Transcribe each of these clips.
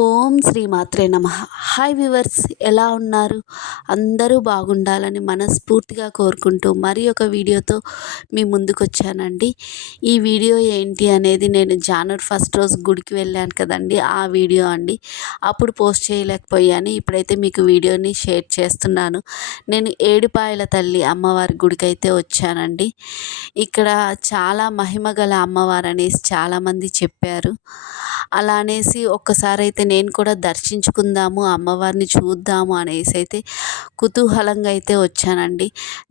ఓం శ్రీ మాత్రే నమః. Hi viewers, ఎలా ఉన్నారు? అందరూ బాగుండాలని మనస్ఫూర్తిగా కోరుకుంటూ మరి ఒక వీడియోతో మీ ముందుకొచ్చానండి. ఈ వీడియో ఏంటి అనేది నేను జనవరి ఫస్ట్ రోజు గుడికి వెళ్ళాను కదండి, ఆ వీడియో అండి. అప్పుడు పోస్ట్ చేయలేకపోయాను, ఇప్పుడైతే మీకు వీడియోని షేర్ చేస్తున్నాను. నేను ఏడుపాయల తల్లి అమ్మవారి గుడికి అయితే వచ్చానండి. ఇక్కడ చాలా మహిమ గల అమ్మవారు అనేసి చాలామంది చెప్పారు. అలా అనేసి ఒక్కసారి అయితే నేను కూడా దర్శించుకుందాము, అమ్మవారిని చూద్దాము అనేసి అయితే కుతూహలంగా అయితే వచ్చానండి.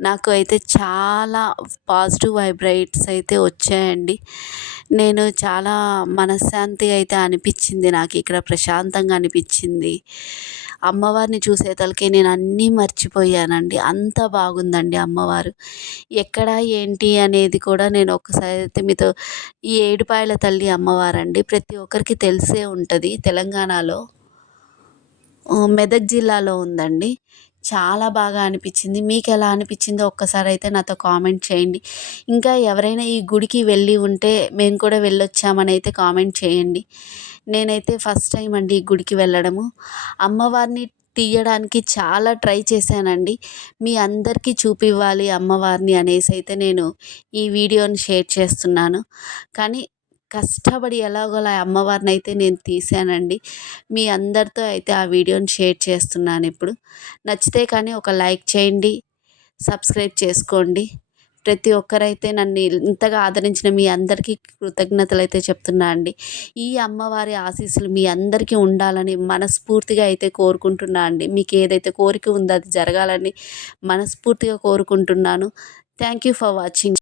నాకు అయితే చాలా పాజిటివ్ వైబ్రేట్స్ అయితే వచ్చాయండి. నేను చాలా మనశ్శాంతి అయితే అనిపించింది, నాకు ఇక్కడ ప్రశాంతంగా అనిపించింది. అమ్మవారిని చూసేతలకి నేను అన్నీ మర్చిపోయానండి. అంత బాగుందండి అమ్మవారు. ఎక్కడ ఏంటి అనేది కూడా నేను ఒక్కసారి అయితే మీతో ఈ ఏడుపాయల తల్లి అమ్మవారండి, ప్రతి ఒక్కరికి తెలిసే ఉంటుంది. తెలంగాణలో మెదక్ జిల్లాలో ఉందండి. చాలా బాగా అనిపించింది. మీకు ఎలా అనిపించిందో ఒక్కసారి అయితే నాతో కామెంట్ చేయండి. ఇంకా ఎవరైనా ఈ గుడికి వెళ్ళి ఉంటే మేము కూడా వెళ్ళొచ్చామని అయితే కామెంట్ చేయండి. నేనైతే ఫస్ట్ టైం అండి ఈ గుడికి వెళ్ళడము. అమ్మవారిని తీయడానికి చాలా ట్రై చేశానండి. మీ అందరికీ చూపివ్వాలి అమ్మవారిని అనేసి అయితే నేను ఈ వీడియోని షేర్ చేస్తున్నాను. కానీ కష్టపడి ఎలాగోలా అమ్మవారిని అయితే నేను తీసానండి. మీ అందరితో అయితే ఆ వీడియోని షేర్ చేస్తున్నాను ఇప్పుడు. నచ్చితే కానీ ఒక లైక్ చేయండి, సబ్స్క్రైబ్ చేసుకోండి. ప్రతి ఒక్కరైతే నన్ను ఇంతగా ఆదరించిన మీ అందరికీ కృతజ్ఞతలు అయితే చెప్తున్నా అండి. ఈ అమ్మవారి ఆశీస్సులు మీ అందరికీ ఉండాలని మనస్ఫూర్తిగా అయితే కోరుకుంటున్నా అండి. మీకు ఏదైతే కోరిక ఉందో అది జరగాలని మనస్ఫూర్తిగా కోరుకుంటున్నాను. Thank you for watching.